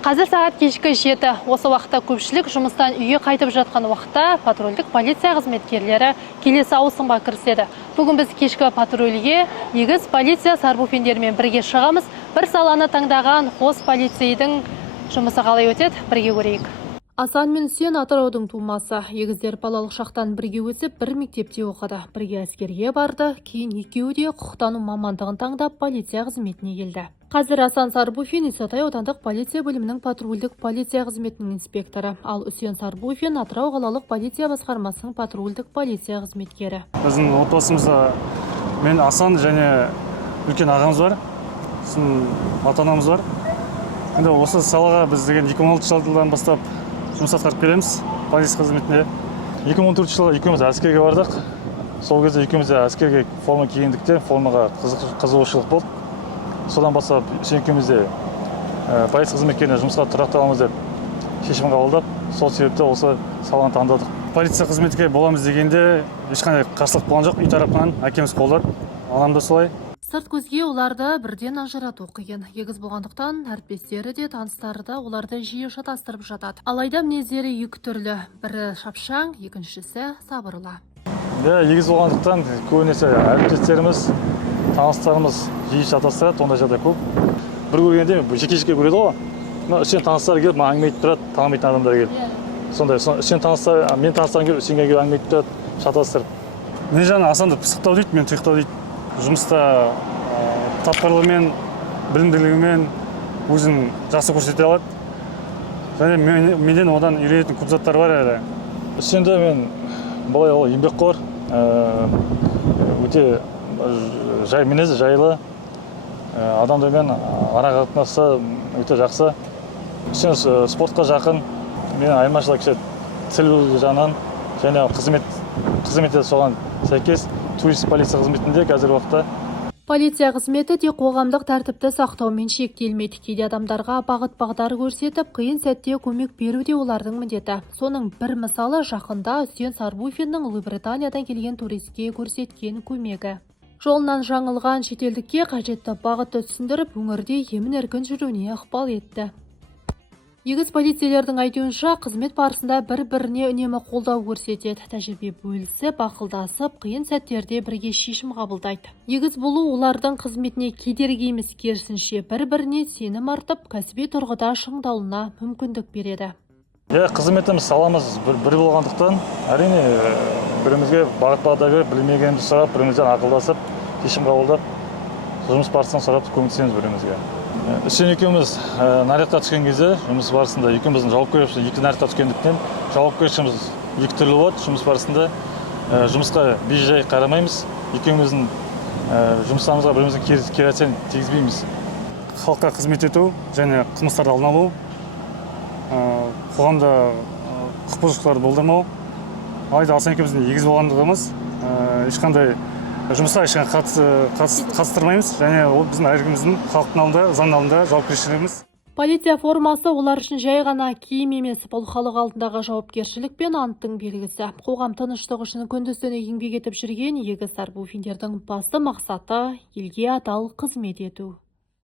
Қазір сағат кешкі 7. Осы уақытта көпшілік жұмыстан үйге қайтып жатқан уақытта патрульдік полиция қызметкерлері келесі ауысымға кіріседі. Бүгін біз кешкі патрульге егіз полиция сарбуфендерімен бірге шығамыз. Бір саланы таңдаған қос полицейдің жұмысы қалай өтеді, бірге көрейік. Асан мен Үсен Атыраудың тумасы. Егіздер балалық шақтан бірге өсіп, бір мектепте оқыды. Бірге әскерге барды. Кейін екеуі де құқықтану мамандығын таңдап полиция қызметіне келді. Қазір Асан Сарбуфин Исатай аудандық полиция бөлімінің патрульдік полиция қызметінің инспекторы. Ал Үсен Сарбуфин Атырау қалалық полиция басқармасының патрульдік полиция қызметкері. Біздің отбасымызда мен Асан және үлкен ағамыз бар. Біздің ата-анамыз бар. Енді осы салаға біз деген 2016 жылдан бастап жұмыс атқарып келеміз полиция қызметінде. 2014 жылы екеуміз әскерге бардық. Сол кезде екеуміз әскерге форма кигендіктен формаға қызығушылық болды. Содан бастап екеуміз де полиция қызметкеріне жұмысқа тұрақталамыз деп шешім қабылдап, сол себепті осы саланы таңдадық. Полиция қызметке боламыз дегенде ешқандай қарсылық болған жоқ. Үй тарапынан әкеміз қолдады, анам да солай. Сырт көзге оларды бірден ажырату қиын. Егіз болғандықтан әріптестері де таныстары да оларды жиі шатастырып жатады. Алайда мінездері екі түрлі. Бірі шапшаң, екіншісі сабырлы. Егіз болғандықтан көбінесе әріптестеріміз, таныстарымыз жиі шатастырады, ондай жағдай көп. Бір көргенде жеке-жеке көреді ғой. Үсен таныстары келіп, маған әңгіме айтып тұрады, танымайтын адамдар келіп. Сондай, Үсен таныстары, мен таныстарым келіп, Үсенге келіп әңгіме айтып тұрады, шатастырып. Не жаңа Асанды пысықтау дейді, мен тұйықтау дейді. Жұмыста тапқырлығымен, білімділігімен өзін жақсы көрсете алады. Және менен одан үйренетін көп заттар бар әлі. Үсенде мен былай ол еңбекқор, өте жай мінезі, жайлы, адамдармен ара қатынасы өте жақсы. Үсен спортқа жақын, мен айырмашылық кіші тіл жағынан және қызметте соған сәйкес турист полиция қызметінде қазір уақытта. Полиция қызметі де қоғамдық тәртіпті сақтаумен шектелмейді. Кейде адамдарға бағыт-бағдар көрсетіп, қиын сәтте көмек беру де олардың міндеті. Соның бір мысалы жақында Үсен Сарбуфиннің Ұлыбританиядан келген туристке көрсеткен көмегі. Жолынан жаңылған шетелдікке қажетті бағытты түсіндіріп, өңірде емін-еркін жүруіне ықпал етті. Егіз полицейлердің айтуынша қызмет барысында бір-біріне үнемі қолдау көрсетеді. Тәжірибе бөлісіп, ақылдасып, қиын сәттерде бірге шешім қабылдайды. Егіз болу олардың қызметіне кедергі емес, керісінше бір-біріне сенім артып, кәсіби тұрғыда шыңдалуына мүмкіндік береді. Қызметіміз саламыз бір болғандықтан, әрине бірімізге бағыт-бағдар беріп, білмегенімізді сұрап, бірімізден ақылдасып, шешім қабылдап, жұмыс барысынан сұрап көмектесеміз бірімізге. Үсен екеуміз нарядқа түскен кезде жұмыс барысында екеуміздің жауапкершілігі екі нарядқа түскендіктен жауапкершілігіміз екі түрлі болады. Жұмыс барысында жұмысқа бей-жай қарамаймыз. Екеуміздің жұмыстарымызға біріміздің кері әсерін тигізбейміз. Халыққа қызмет ету және қылмыстарды алдын алу, қоғамда құқық бұзушылықтарды болдырмау. Алайда Асан екеуміздің егіз болғандығымыз ешқандай жұмысқа қатыстырмаймыз және ол біздің әркіміздің халықтың алдында, заң алдында жауапкершілігіміз. Полиция формасы олар үшін жай ғана киім емес, бұл халық алдындағы жауапкершілік пен анттың белгісі. Қоғам тыныштығы үшін күндіз-түні еңбек етіп жүрген егіз Сарбуфиндердің басты мақсаты елге адал қызмет ету.